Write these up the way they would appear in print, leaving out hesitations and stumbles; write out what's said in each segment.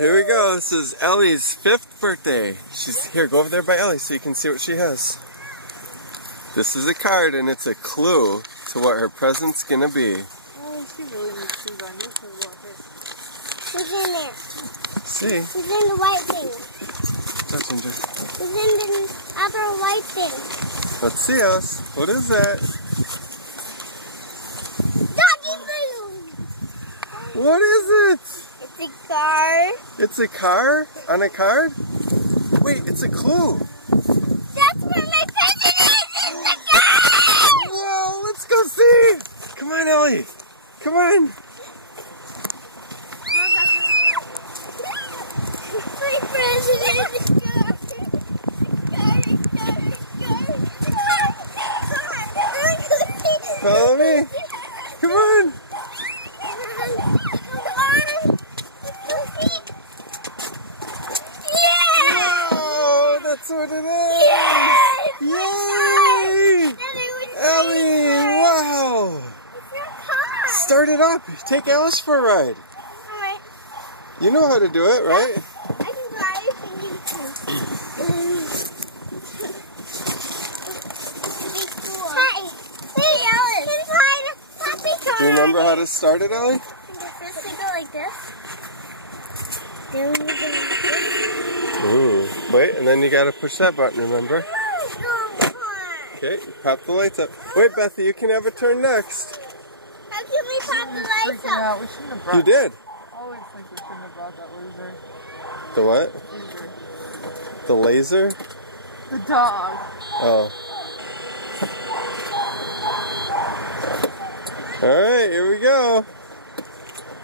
Here we go. This is Ellie's 5th birthday. She's here. Go over there by Ellie so you can see what she has. This is a card, and it's a clue to what her present's gonna be. Oh, she really needs shoes on. You can walk her. What's in there? See? What's in the white thing? That's Ginger. What's in the other white thing? Let's see, Alice. What is that? Doggy balloon! What is it? It's a car. It's a car on a card? Wait, it's a clue. That's where my present is in the car! Whoa, let's go see. Come on, Ellie. Come on. My present is in the car. Follow me. Come on. Wow, that's what it is. Yay! Ellie, wow. Start it up. Take Alice for a ride. Alright. You know how to do it, right? I can drive and you Hi. Hey, Alice. Hi, happy car. Do you remember how to start it, Ellie? First we go like this. Then we go like this. Ooh. Wait, and then you gotta push that button, remember? No, Okay, pop the lights up. Wait, Bethy, you can have a turn next. how can we pop the lights Freaking up? out. We shouldn't have brought. You did. I always think we shouldn't have brought that loser. The what? Loser. The laser? The dog. Oh. Alright, here we go.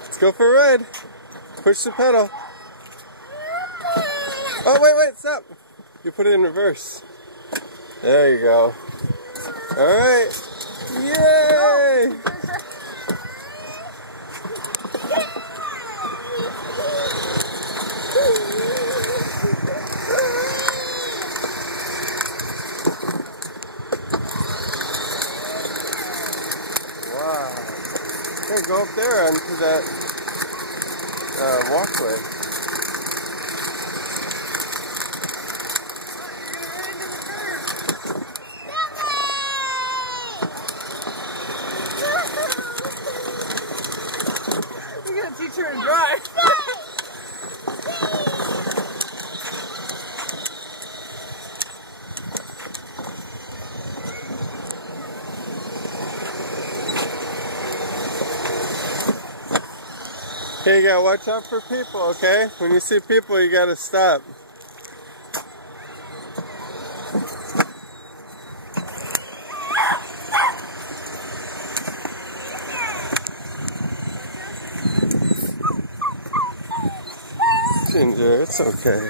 Let's go for a ride. Push the pedal. Oh, wait, stop. You put it in reverse. There you go. Alright. Yay! Wow. Here, go up there onto that walkway. We're gonna teach her to drive. Okay, you gotta watch out for people, okay? When you see people, you gotta stop. Ginger, it's okay.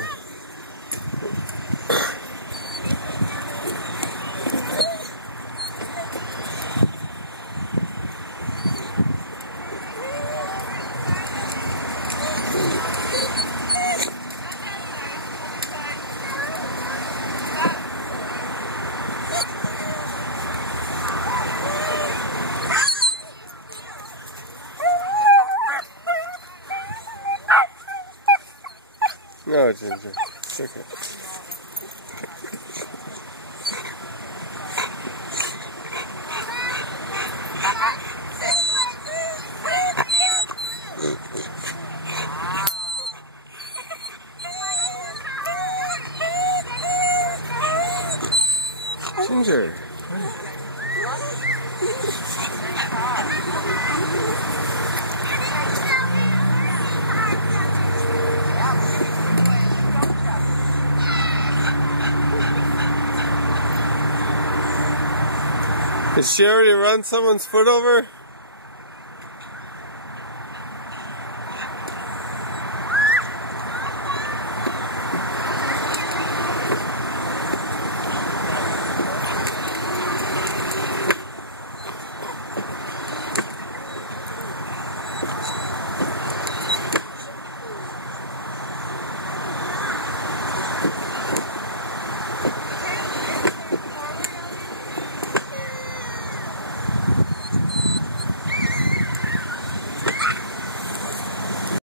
No, Ginger, it's okay. Ginger. Did she already run someone's foot over?